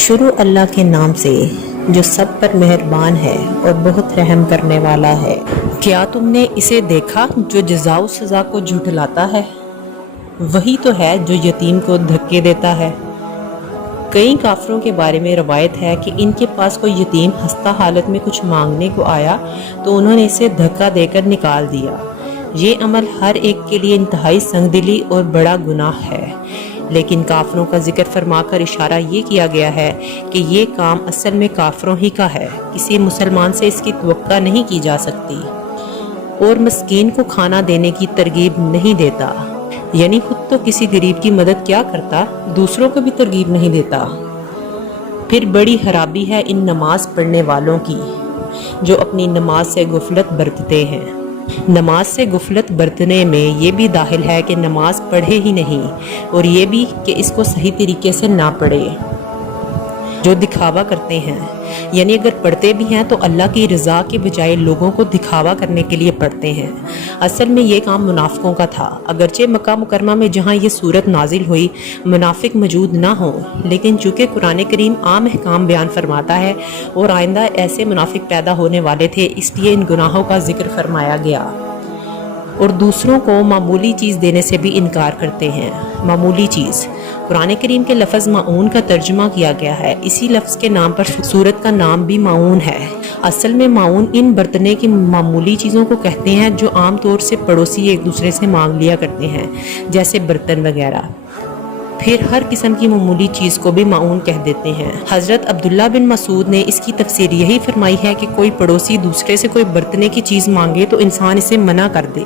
شروع اللہ کے نام سے جو سب پر مہربان ہے اور بہت رحم کرنے والا ہے۔ کیا تم نے اسے دیکھا جو جزا و سزا کو جھٹلاتا ہے؟ وہی تو ہے جو یتیم کو دھکے دیتا ہے۔ کئی کافروں کے بارے میں روایت ہے کہ ان کے پاس کوئی یتیم ہنستا حالت میں کچھ مانگنے کو آیا تو انہوں نے اسے دھکا دے کر نکال دیا۔ یہ عمل ہر ایک کے لیے انتہائی سنگدلی اور بڑا گناہ ہے، لیکن کافروں کا ذکر فرما کر اشارہ یہ کیا گیا ہے کہ یہ کام اصل میں کافروں ہی کا ہے، کسی مسلمان سے اس کی توقع نہیں کی جا سکتی۔ اور مسکین کو کھانا دینے کی ترغیب نہیں دیتا، یعنی خود تو کسی غریب کی مدد کیا کرتا، دوسروں کو بھی ترغیب نہیں دیتا۔ پھر بڑی خرابی ہے ان نماز پڑھنے والوں کی جو اپنی نماز سے غفلت برتتے ہیں۔ نماز سے غفلت برتنے میں یہ بھی داخل ہے کہ نماز پڑھے ہی نہیں، اور یہ بھی کہ اس کو صحیح طریقے سے نہ پڑھے، جو دکھاوا کرتے ہیں۔ یعنی اگر پڑھتے بھی ہیں تو اللہ کی رضا کے بجائے لوگوں کو دکھاوا کرنے کے لیے پڑھتے ہیں۔ اصل میں یہ کام منافقوں کا تھا۔ اگرچہ مکہ مکرمہ میں جہاں یہ صورت نازل ہوئی منافق موجود نہ ہوں، لیکن چونکہ قرآن کریم عام احکام بیان فرماتا ہے اور آئندہ ایسے منافق پیدا ہونے والے تھے، اس لیے ان گناہوں کا ذکر فرمایا گیا۔ اور دوسروں کو معمولی چیز دینے سے بھی انکار کرتے ہیں۔ معمولی چیز، قرآن کریم کے لفظ معون کا ترجمہ کیا گیا ہے، اسی لفظ کے نام پر سورت کا نام بھی معون ہے۔ اصل میں معون ان برتنے کی معمولی چیزوں کو کہتے ہیں جو عام طور سے پڑوسی ایک دوسرے سے مانگ لیا کرتے ہیں، جیسے برتن وغیرہ۔ پھر ہر قسم کی معمولی چیز کو بھی معون کہہ دیتے ہیں۔ حضرت عبداللہ بن مسعود نے اس کی تفسیر یہی فرمائی ہے کہ کوئی پڑوسی دوسرے سے کوئی برتنے کی چیز مانگے تو انسان اسے منع کر دے۔